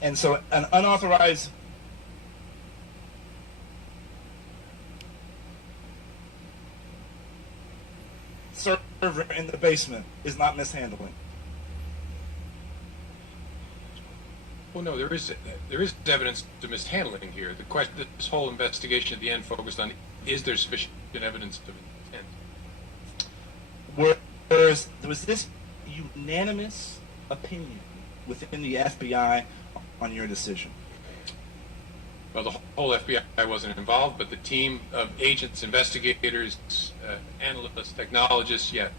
And so an unauthorized server in the basement is not mishandling. Well, no, there is evidence of mishandling here. The question, this whole investigation at the end focused on, is there sufficient evidence of intent? Whereas there was this unanimous opinion within the FBI on your decision. Well, the whole FBI wasn't involved, but the team of agents, investigators, analysts, technologists, yes.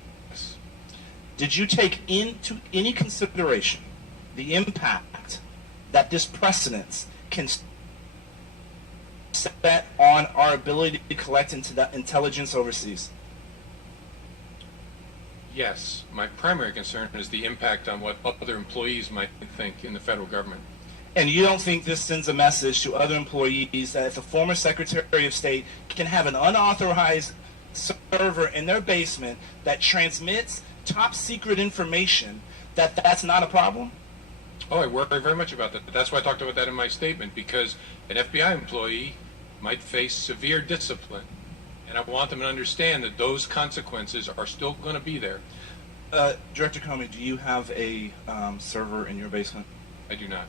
Did you take into any consideration the impact that this precedence can set on our ability to collect into that intelligence overseas? Yes, my primary concern is the impact on what other employees might think in the federal government. And you don't think this sends a message to other employees that if a former Secretary of State can have an unauthorized server in their basement that transmits top secret information, that that's not a problem? Oh, I worry very much about that. That's why I talked about that in my statement, because an FBI employee might face severe discipline. And I want them to understand that those consequences are still going to be there. Director Comey, do you have a server in your basement? I do not.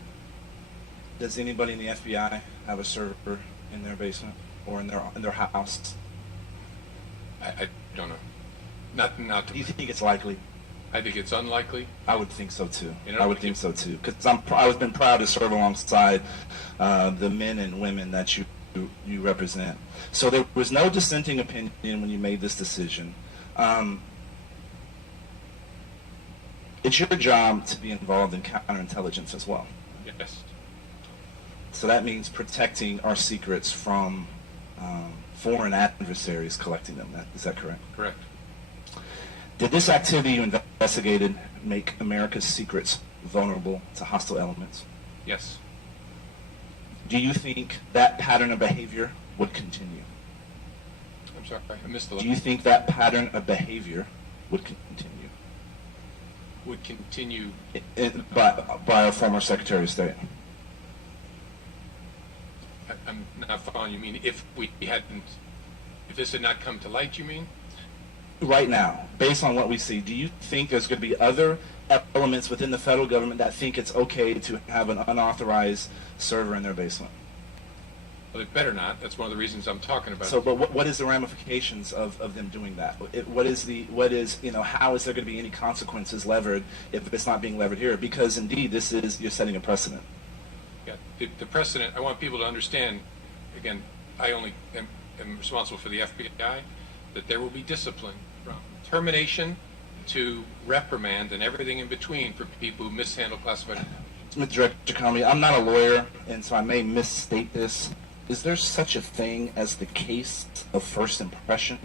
Does anybody in the FBI have a server in their basement or in their house? I don't know. Not to Do you think it's likely? I think it's unlikely. I would think so too. You know, I would think so too, because I've been proud to serve alongside the men and women that you represent. So there was no dissenting opinion when you made this decision. It's your job to be involved in counterintelligence as well. Yes. So that means protecting our secrets from foreign adversaries collecting them. Is that correct? Correct. Did this activity you investigated make America's secrets vulnerable to hostile elements? Yes. Do you think that pattern of behavior would continue? I'm sorry, I missed the Do you think that pattern of behavior would continue? Would continue. By a former Secretary of State? I'm not following. You mean if this had not come to light, you mean? Right now, based on what we see, do you think there's going to be other elements within the federal government that think it's okay to have an unauthorized server in their basement? Well, they better not. That's one of the reasons I'm talking about. So, but what is the ramifications of them doing that? How is there going to be any consequences levered if it's not being levered here? Because indeed, you're setting a precedent. Yeah, the precedent, I want people to understand, again, I only am responsible for the FBI, that there will be discipline from termination to reprimand and everything in between for people who mishandle classified information. Director Comey, I'm not a lawyer, and so I may misstate this. Is there such a thing as the case of first impression